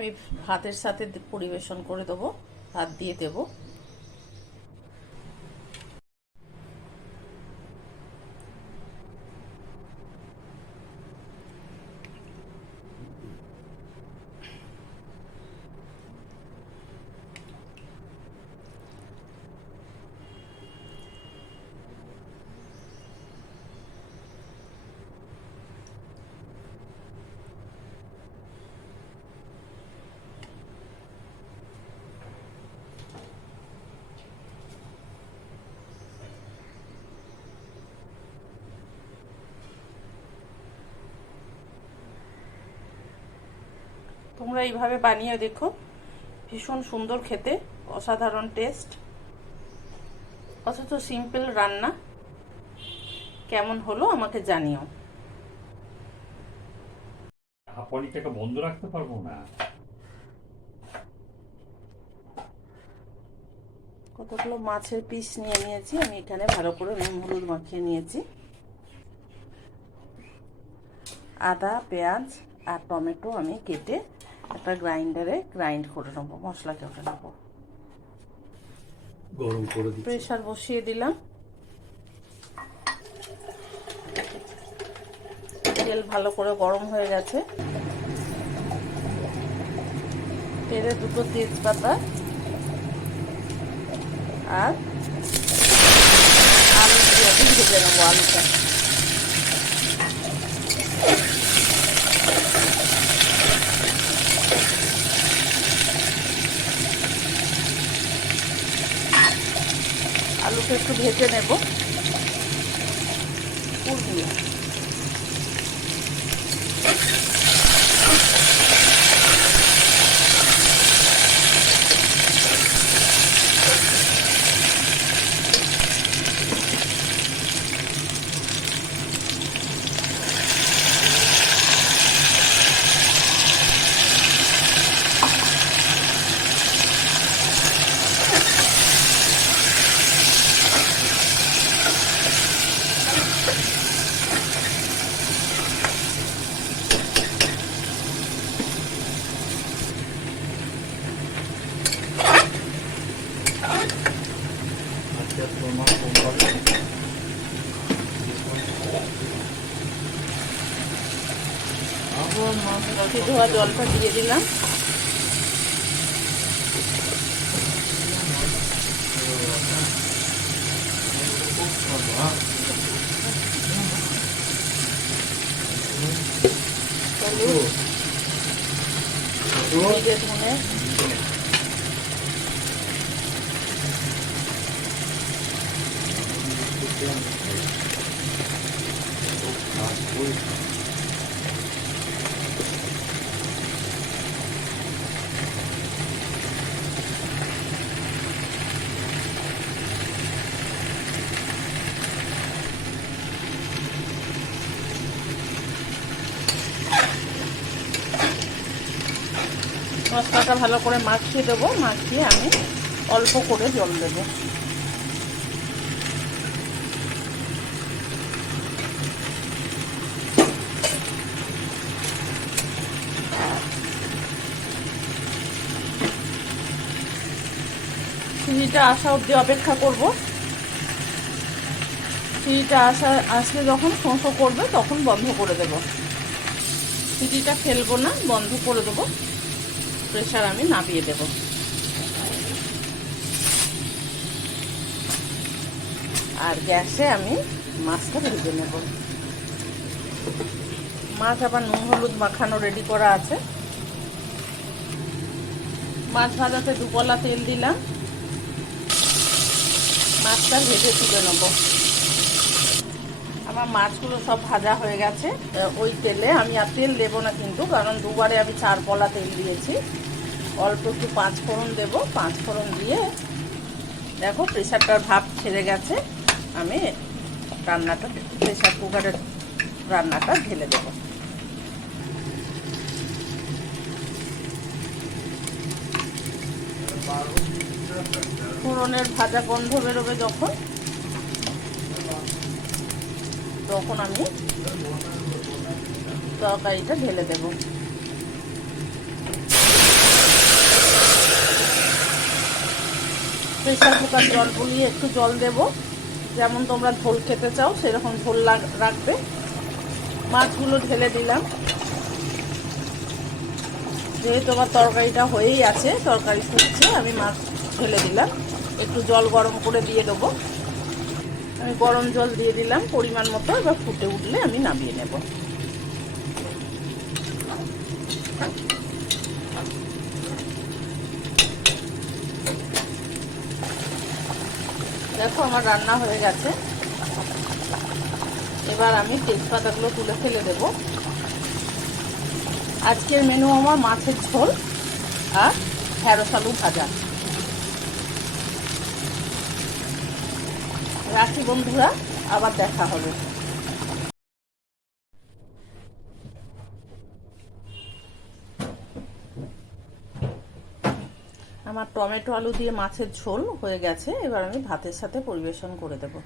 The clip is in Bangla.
আমি ভাতের সাথে পরিবেশন করে দেবো ভাত দিয়ে দেবো। তোমরা এইভাবে বানিয়ে দেখো। ভীষণ সুন্দর খেতে অসাধারণ টেস্ট অথচ সিম্পল রান্না। কেমন হলো আমাকে জানিও। হাঁপানিটাকে বন্ধ রাখতে পারব না। কতগুলো মাছের পিস নিয়ে নিয়েছি আমি এখানে ভালো করে নুন হলুদ মাখিয়ে নিয়েছি। আদা পেঁয়াজ আর টমেটো আমি কেটে একটা গ্রাইন্ডারে গ্রাইন্ড করে নেব মশলা কেটে নেব। গরম করে দিচ্ছি। প্রেশার বসিয়ে দিলাম। তেল ভালো করে গরম হয়ে গেছে। তেলে দুটো তেজপাতা আর আলু দিয়ে ভেজে নেব আলুটা আলুটা একটু ভেজে নেব। পুর দিয়ে আজকে তোমার সোমবার আবার মশলা ধোয়া জলটা দিয়ে দিলাম হলুদ ভেজে ধনে মশলাটা ভালো করে মাখিয়ে দেবো, মাখিয়ে আমি অল্প করে জল দেবো। চিনিটা আসা অবধি অপেক্ষা করব। চিনিটা আসা, আসলে যখন শোঁসো করবে তখন বন্ধ করে দেব। চিনিটা ফেলব না, বন্ধ করে দেবো। প্রেশার আমি নামিয়ে দেব। আর গ্যাসে আমি মাছটা ভেজে নেব। মাছ আবার নুন, হলুদ মাখানো রেডি করা আছে। মাছ ভাজাতে দুপলা তেল দিলাম। মাছটা ভেজে তুলে নেব। আমার মাছগুলো সব ভাজা হয়ে গেছে। ওই তেলে আমি আর তেল দেবো না কিন্তু, কারণ দুবারে আমি চার পলা তেল দিয়েছি। অল্প একটু পাঁচ ফোড়ন দেবো। পাঁচ ফোড়ন দিয়ে দেখো প্রেশারটার ভাব ছেড়ে গেছে। আমি রান্নাটা, প্রেশার কুকারের রান্নাটা ঢেলে দেবো। ফোড়নের ভাজা গন্ধ বেরোবে যখন। তখন আমি তরকারিটা ঢেলে দেব। প্রেশার কুকার জল বুলিয়ে একটু জল দেব। যেমন তোমরা ঝোল খেতে চাও, সেরকম ঝোল রাখবে। মাছগুলো ঢেলে দিলাম। যেহেতু আমার তরকারিটা হয়েই আছে, তরকারি ফুটছে, আমি মাছ ঢেলে দিলাম। একটু জল গরম করে দিয়ে দেবো। আমি গরম জল দিয়ে দিলাম, পরিমাণ মতো, এবার ফুটে উঠলে আমি নামিয়ে নেব। দেখো, আমার রান্না হয়ে গেছে। এবার আমি তেজপাতাগুলো তুলে ফেলে দেব। আজকের মেনু আমার মাছের ঝোল আর ঢেঁড়স আলু ভাজা। রাখি বন্ধুরা, আবার দেখা হবে। আমার টমেটো আলু দিয়ে মাছের ঝোল হয়ে গেছে, এবার আমি ভাতের সাথে পরিবেশন করে দেবো।